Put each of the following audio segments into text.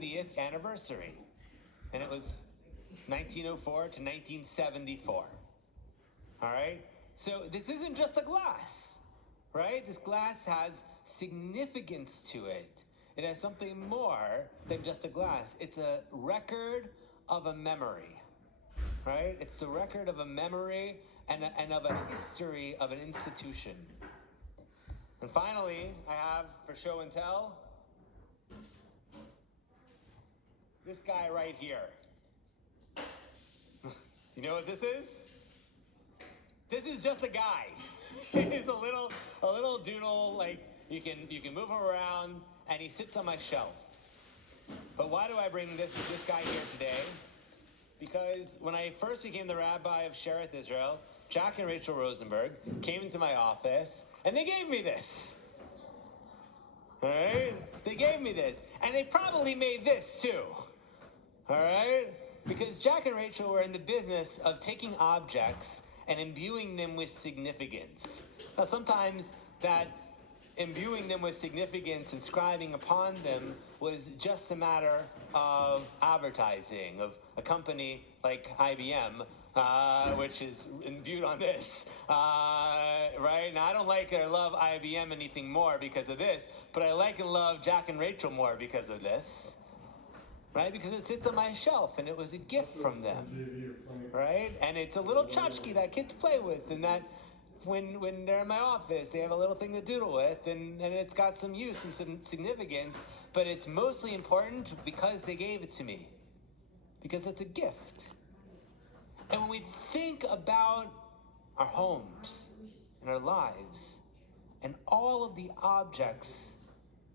70th anniversary, and it was 1904 to 1974. All right? So this isn't just a glass, right? This glass has significance to it. It has something more than just a glass. It's a record of a memory, right? It's the record of a memory and of a history of an institution. And finally, I have, for show and tell, this guy right here. You know what this is? This is just a guy. He's a little doodle, like you can move him around, and he sits on my shelf. But why do I bring this guy here today? Because when I first became the rabbi of Shearith, Israel, Jack and Rachael Rosenberg came into my office, and they gave me this. All right? They gave me this. And they probably made this, too. All right? Because Jack and Rachael were in the business of taking objects and imbuing them with significance. Now, sometimes that imbuing them with significance, inscribing upon them, was just a matter of advertising, of a company like IBM, which is imbued on this, right? Now, I don't like or love IBM anything more because of this, but I like and love Jack and Rachael more because of this, right? Because it sits on my shelf, and it was a gift from them, right? And it's a little tchotchke that kids play with, and that when they're in my office, they have a little thing to doodle with, and it's got some use and some significance, but it's mostly important because they gave it to me, because it's a gift. And when we think about our homes and our lives and all of the objects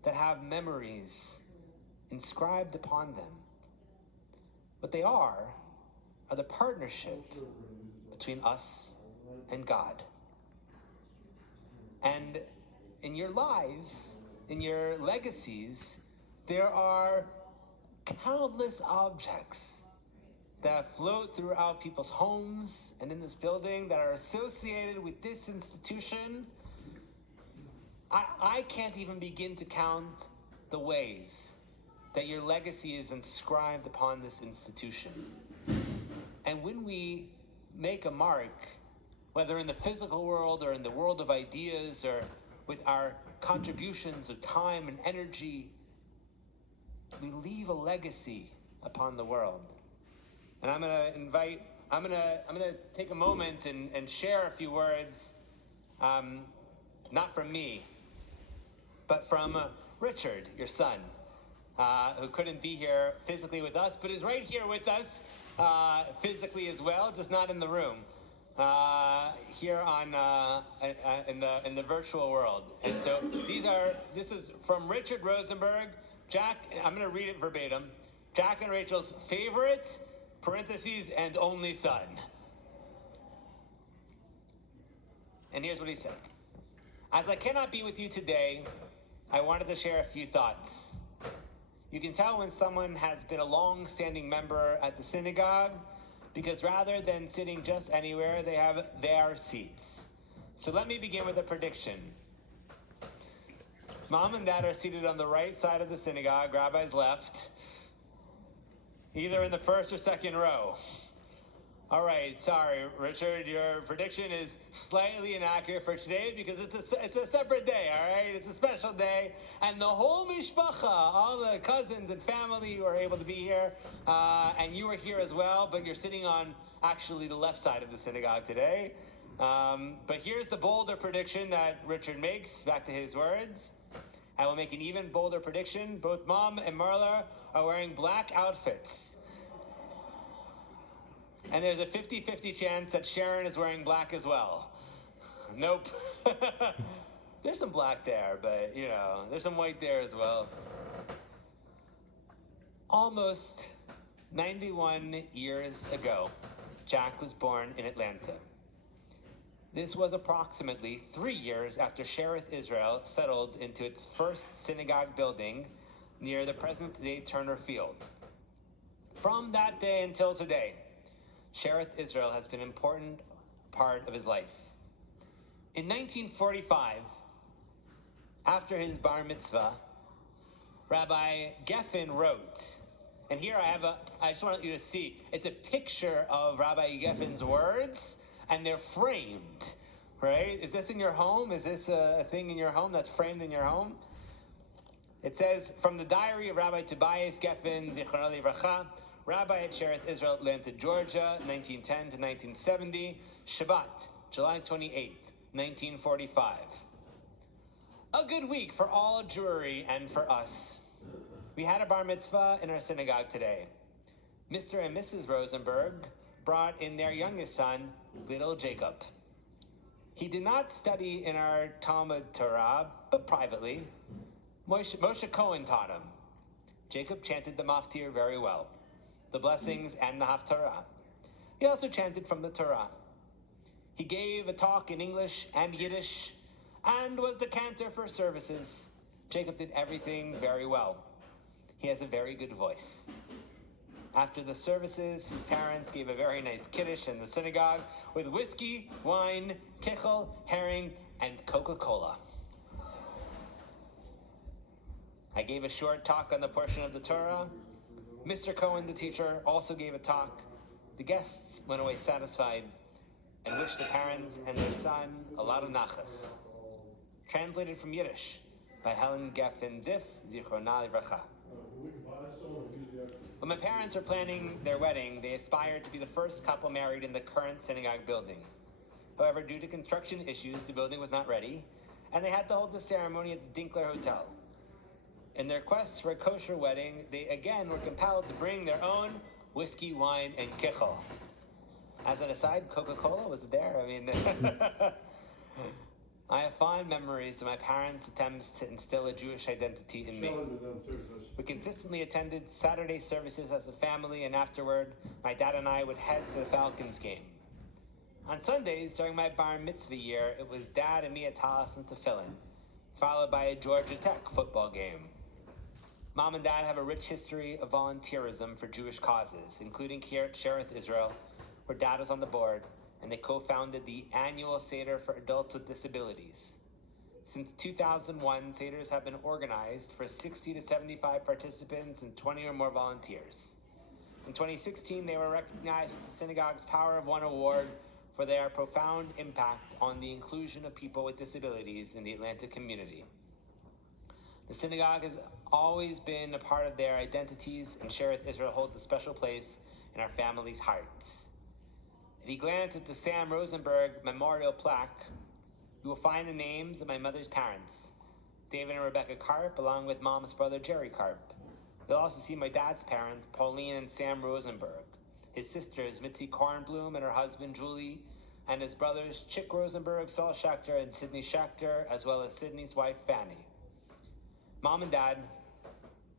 that have memories inscribed upon them, what they are the partnership between us and God. And in your lives, in your legacies, there are countless objects that float throughout people's homes and in this building that are associated with this institution. I can't even begin to count the ways that your legacy is inscribed upon this institution. And when we make a mark, whether in the physical world or in the world of ideas or with our contributions of time and energy, we leave a legacy upon the world. And I'm gonna take a moment and share a few words, not from me, but from Richard, your son, who couldn't be here physically with us, but is right here with us physically as well, just not in the room. Here on in the virtual world. And so this is from Richard Rosenberg. Jack, I'm going to read it verbatim. Jack and Rachel's favorite, parentheses, and only son. And here's what he said. As I cannot be with you today, I wanted to share a few thoughts. You can tell when someone has been a long-standing member at the synagogue, because rather than sitting just anywhere, they have their seats. So let me begin with a prediction. Mom and Dad are seated on the right side of the synagogue, Rabbi's left, either in the first or second row. All right, sorry, Richard, your prediction is slightly inaccurate for today because it's a separate day, all right? It's a special day, and the whole mishpacha, all the cousins and family who are able to be here, and you are here as well, but you're sitting on actually the left side of the synagogue today. But here's the bolder prediction that Richard makes, back to his words. I will make an even bolder prediction. Both Mom and Marla are wearing black outfits. And there's a 50-50 chance that Sharon is wearing black as well. Nope. There's some black there, but, there's some white there as well. Almost 91 years ago, Jack was born in Atlanta. This was approximately 3 years after Shearith, Israel, settled into its first synagogue building near the present-day Turner Field. From that day until today, Shearith, Israel has been an important part of his life. In 1945, after his bar mitzvah, Rabbi Geffen wrote, and here I just want you to see, it's a picture of Rabbi Geffen's words, and they're framed, right? Is this in your home? Is this a thing in your home that's framed in your home? It says, from the diary of Rabbi Tobias Geffen, Zichrono Livracha, Rabbi at Shearith, Israel, Atlanta, Georgia, 1910 to 1970, Shabbat, July 28th, 1945. A good week for all Jewry and for us. We had a bar mitzvah in our synagogue today. Mr. and Mrs. Rosenberg brought in their youngest son, little Jacob. He did not study in our Talmud Torah, but privately. Moshe Cohen taught him. Jacob chanted the maftir very well, the blessings and the haftarah. He also chanted from the Torah. He gave a talk in English and Yiddish and was the cantor for services. Jacob did everything very well. He has a very good voice. After the services, his parents gave a very nice kiddush in the synagogue with whiskey, wine, kichel, herring, and Coca-Cola. I gave a short talk on the portion of the Torah. Mr. Cohen, the teacher, also gave a talk. The guests went away satisfied and wished the parents and their son a lot of nachas. Translated from Yiddish by Helen Geffen Ziff, Zichrono Livracha. When my parents were planning their wedding, they aspired to be the first couple married in the current synagogue building. However, due to construction issues, the building was not ready, and they had to hold the ceremony at the Dinkler Hotel. In their quest for a kosher wedding, they again were compelled to bring their own whiskey, wine, and kichel. As an aside, Coca-Cola was there. I mean, I have fond memories of my parents' attempts to instill a Jewish identity in me. We consistently attended Saturday services as a family, and afterward, my dad and I would head to the Falcons game. On Sundays, during my bar mitzvah year, it was Dad and me at Talis and Tefillin, followed by a Georgia Tech football game. Mom and Dad have a rich history of volunteerism for Jewish causes, including here at Shearith, Israel, where Dad was on the board, and they co-founded the annual Seder for adults with disabilities. Since 2001, Seders have been organized for 60 to 75 participants and 20 or more volunteers. In 2016, they were recognized with the synagogue's Power of One Award for their profound impact on the inclusion of people with disabilities in the Atlanta community. The synagogue has always been a part of their identities, and Shearith Israel holds a special place in our family's hearts. If you glance at the Sam Rosenberg Memorial Plaque, you will find the names of my mother's parents, David and Rebecca Karp, along with Mom's brother Jerry Karp. You'll also see my dad's parents, Pauline and Sam Rosenberg, his sisters, Mitzi Kornblum and her husband, Julie, and his brothers, Chick Rosenberg, Saul Schechter, and Sidney Schechter, as well as Sidney's wife, Fanny. Mom and Dad,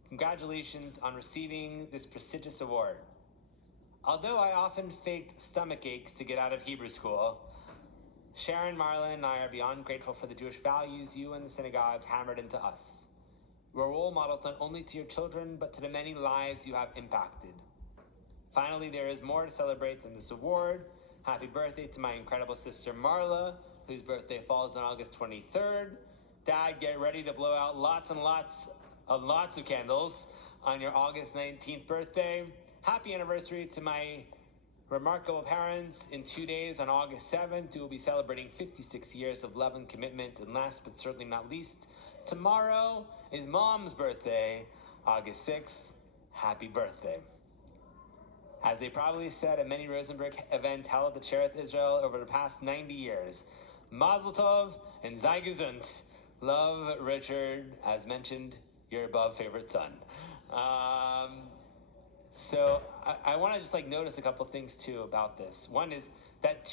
congratulations on receiving this prestigious award. Although I often faked stomach aches to get out of Hebrew school, Sharon, Marla, and I are beyond grateful for the Jewish values you and the synagogue hammered into us. You are role models not only to your children, but to the many lives you have impacted. Finally, there is more to celebrate than this award. Happy birthday to my incredible sister Marla, whose birthday falls on August 23rd. Dad, get ready to blow out lots and lots of candles on your August 19th birthday. Happy anniversary to my remarkable parents. In 2 days, on August 7th, we will be celebrating 56 years of love and commitment. And last but certainly not least, tomorrow is Mom's birthday, August 6th. Happy birthday. As they probably said at many Rosenberg events held at Shearith, Israel over the past 90 years, Mazel Tov and Sei Gesund. Love, Richard, as mentioned, your above favorite son. So I want to just notice a couple things too about this. One is that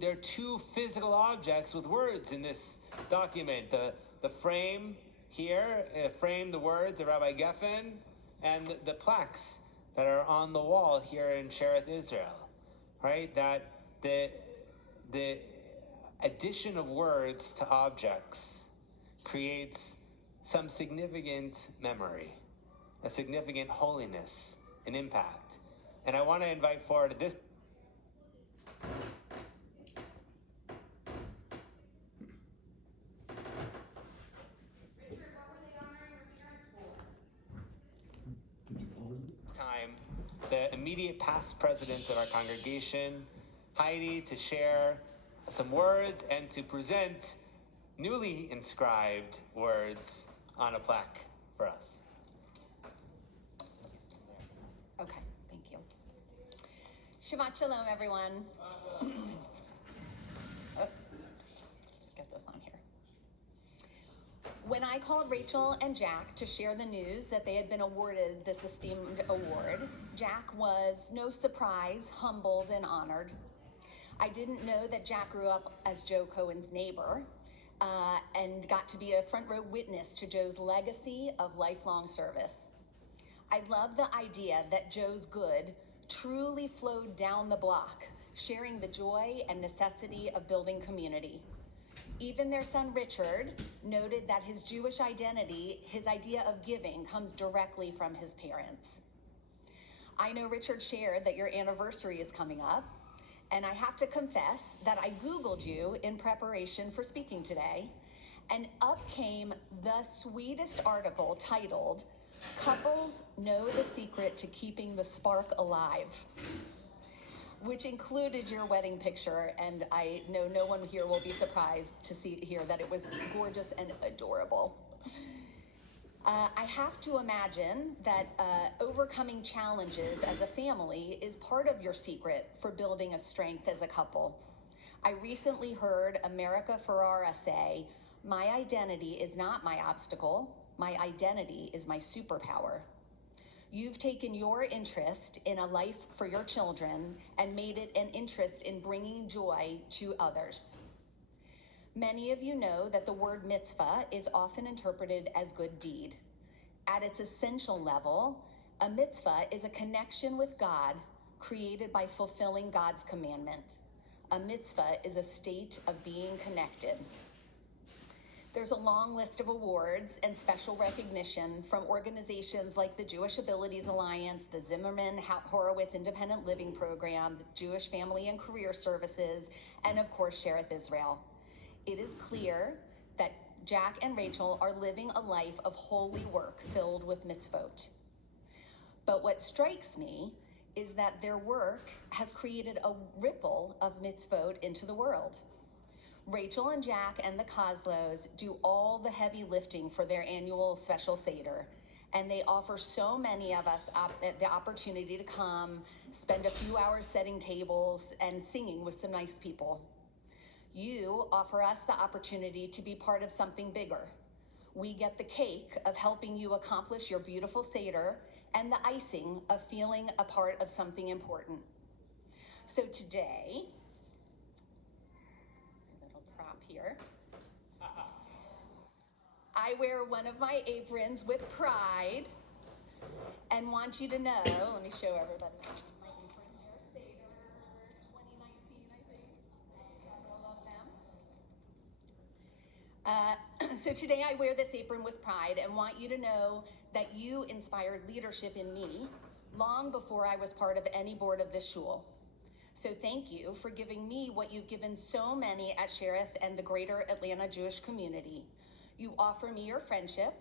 there are two physical objects with words in this document. The frame here, frame the words of Rabbi Geffen, and the plaques that are on the wall here in Shearith, Israel, right? That the addition of words to objects creates some significant memory, a significant holiness, an impact. And I want to invite forward this. Richard, what were they honoring your parents for? time the immediate past president of our congregation, Heidi, to share some words and to present newly inscribed words on a plaque for us. Okay, thank you. Shabbat Shalom, everyone. Let's get this on here. When I called Rachel and Jack to share the news that they had been awarded this esteemed award, Jack was, no surprise, humbled and honored. I didn't know that Jack grew up as Joe Cohen's neighbor and got to be a front row witness to Joe's legacy of lifelong service. I love the idea that Joe's good truly flowed down the block, sharing the joy and necessity of building community. Even their son Richard noted that his Jewish identity, his idea of giving, comes directly from his parents. I know Richard shared that your anniversary is coming up, and I have to confess that I Googled you in preparation for speaking today, and up came the sweetest article titled, "Couples Know the Secret to Keeping the Spark Alive," which included your wedding picture, and I know no one here will be surprised to hear that it was gorgeous and adorable. I have to imagine that overcoming challenges as a family is part of your secret for building a strength as a couple. I recently heard America Ferrara say, "My identity is not my obstacle, my identity is my superpower." You've taken your interest in a life for your children and made it an interest in bringing joy to others. Many of you know that the word mitzvah is often interpreted as good deed. At its essential level, a mitzvah is a connection with God created by fulfilling God's commandment. A mitzvah is a state of being connected. There's a long list of awards and special recognition from organizations like the Jewish Abilities Alliance, the Zimmerman Horowitz Independent Living Program, the Jewish Family and Career Services, and of course, Shearith Israel. It is clear that Jack and Rachel are living a life of holy work filled with mitzvot. But what strikes me is that their work has created a ripple of mitzvot into the world. Rachel and Jack and the Kozlows do all the heavy lifting for their annual special Seder, and they offer so many of us the opportunity to come, spend a few hours setting tables and singing with some nice people. You offer us the opportunity to be part of something bigger. We get the cake of helping you accomplish your beautiful Seder and the icing of feeling a part of something important. So today, a little prop here, I wear one of my aprons with pride and want you to know, let me show everybody my apron here, Seder 2019, I think. I love them. So today I wear this apron with pride and want you to know that you inspired leadership in me long before I was part of any board of this shul. So thank you for giving me what you've given so many at Shearith and the greater Atlanta Jewish community. You offer me your friendship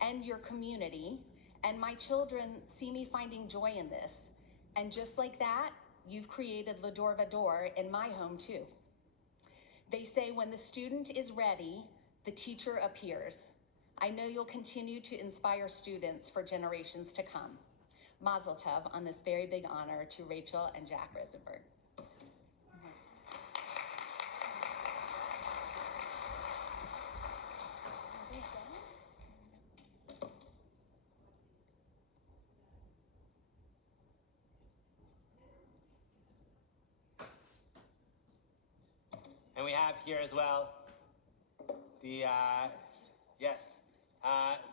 and your community, and my children see me finding joy in this. And just like that, you've created Lador Vador in my home too. They say when the student is ready, the teacher appears. I know you'll continue to inspire students for generations to come. Mazel tov on this very big honor to Rachel and Jack Rosenberg. And we have here as well the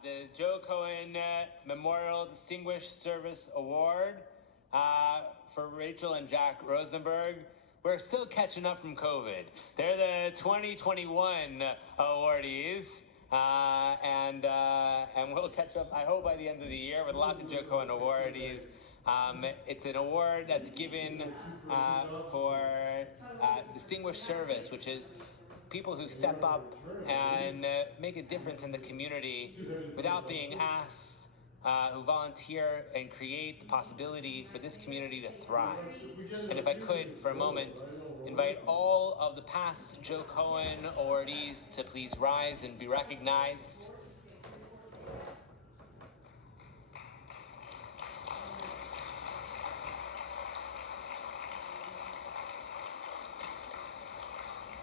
the Joe Cohen Memorial Distinguished Service Award for Rachel and Jack Rosenberg. We're still catching up from COVID. They're the 2021 awardees, and we'll catch up, I hope, by the end of the year with lots of Joe Cohen awardees. It's an award that's given for distinguished service, which is people who step up and make a difference in the community without being asked who volunteer and create the possibility for this community to thrive. And if I could, for a moment, invite all of the past Joe Cohen awardees to please rise and be recognized.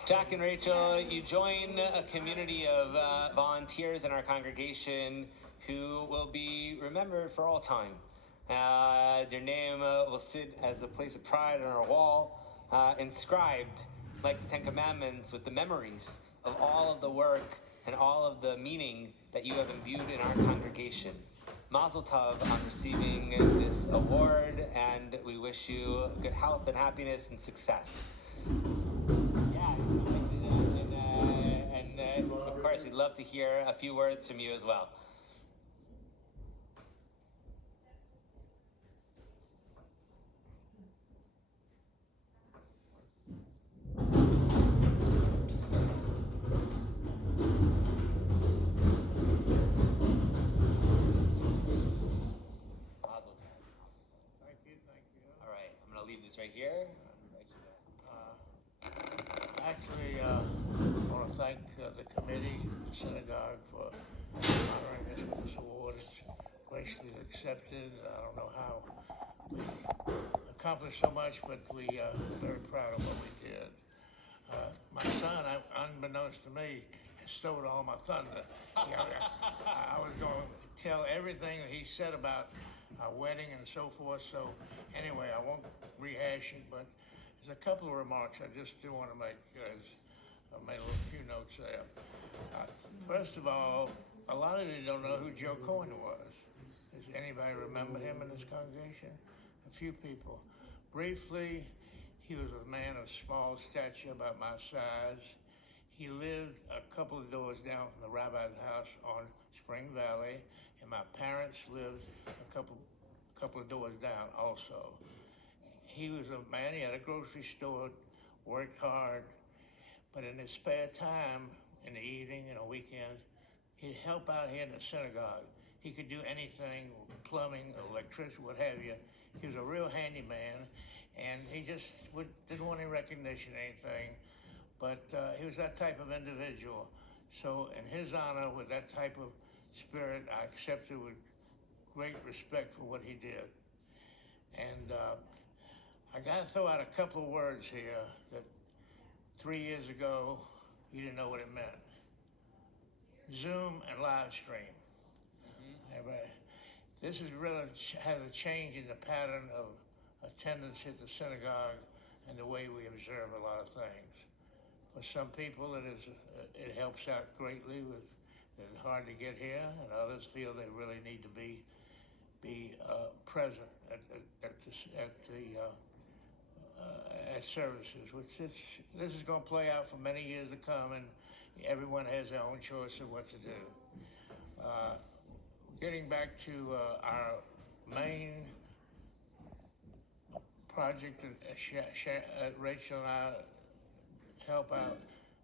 Jack and Rachel, you join a community of volunteers in our congregation who will be remembered for all time. Their name will sit as a place of pride on our wall, inscribed like the Ten Commandments with the memories of all of the work and all of the meaning that you have imbued in our congregation. Mazel tov on receiving this award, and we wish you good health and happiness and success. And of course, we'd love to hear a few words from you as well. All right, I'm going to leave this right here. Actually, I want to thank the committee, the synagogue, for honoring us with this award. It's graciously accepted. I don't know how we accomplished so much, but we are very proud of what we did. My son, unbeknownst to me, has stolen all my thunder. I was going to tell everything that he said about our wedding and so forth. So anyway, I won't rehash it, but there's a couple of remarks I just do want to make, because I made a few notes there. First of all, a lot of you don't know who Joe Cohen was. Does anybody remember him in this congregation? A few people. Briefly, he was a man of small stature, about my size. He lived a couple of doors down from the rabbi's house on Spring Valley, and my parents lived a couple of doors down also. He was a man, he had a grocery store, worked hard, but in his spare time, in the evening and on weekends, he'd help out here in the synagogue. He could do anything, plumbing, electricity, what have you. He was a real handyman, and he just didn't want any recognition or anything, but he was that type of individual. So in his honor, with that type of spirit, I accepted with great respect for what he did. And I got to throw out a couple of words here that 3 years ago, you didn't know what it meant. Zoom and live stream. This has really had a change in the pattern of attendance at the synagogue and the way we observe a lot of things. For some people, it helps out greatly with it's hard to get here, and others feel they really need to be present at services. This is going to play out for many years to come, and everyone has their own choice of what to do. Getting back to our main project that Rachel and I help out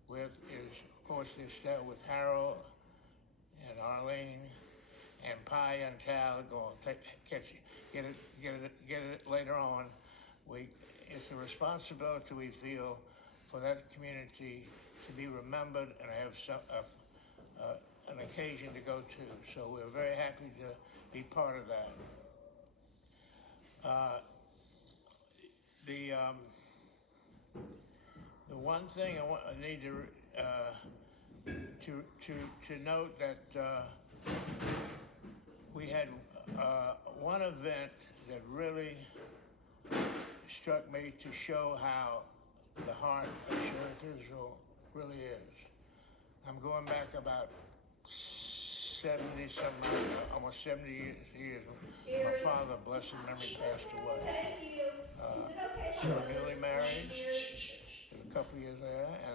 with is, of course, this start with Harold and Arlene and Pi and Tal going to get it later on. It's a responsibility we feel for that community to be remembered and have an occasion to go to. So we're very happy to be part of that. The one thing I need to note that we had one event that really struck me to show how the heart of Shearith Israel really is. I'm going back about almost 70 years. My father, blessed memory, passed away. We were newly married. A couple of years there, and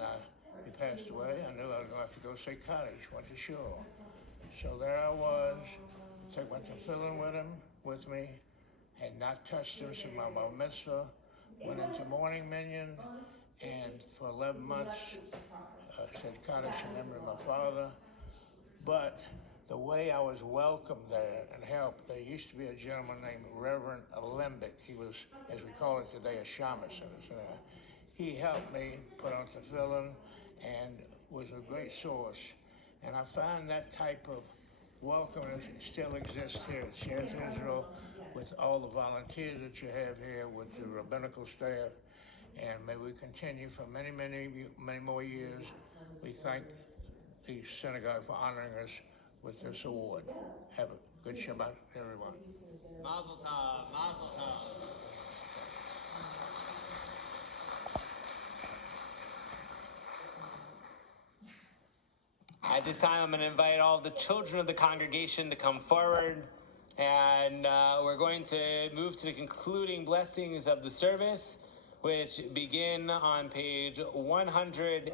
he passed away. I knew I was going to have to go say Kaddish. Went to shul. So there I was. Went to tefillin with me. Had not touched him since my bar mitzvah. Went into morning minyan, and for 11 months said Kaddish in memory of my father. But the way I was welcomed there and helped. There used to be a gentleman named Reverend Alembic. He was, as we call it today, a shaman. He helped me put on tefillin and was a great source. And I find that type of welcome still exists here at Shearith, Israel, with all the volunteers that you have here, with the rabbinical staff, and may we continue for many, many, many more years. We thank the synagogue for honoring us with this award. Have a good Shabbat, everyone. Mazel tov, mazel tov. At this time, I'm going to invite all the children of the congregation to come forward, and we're going to move to the concluding blessings of the service, which begin on page 100.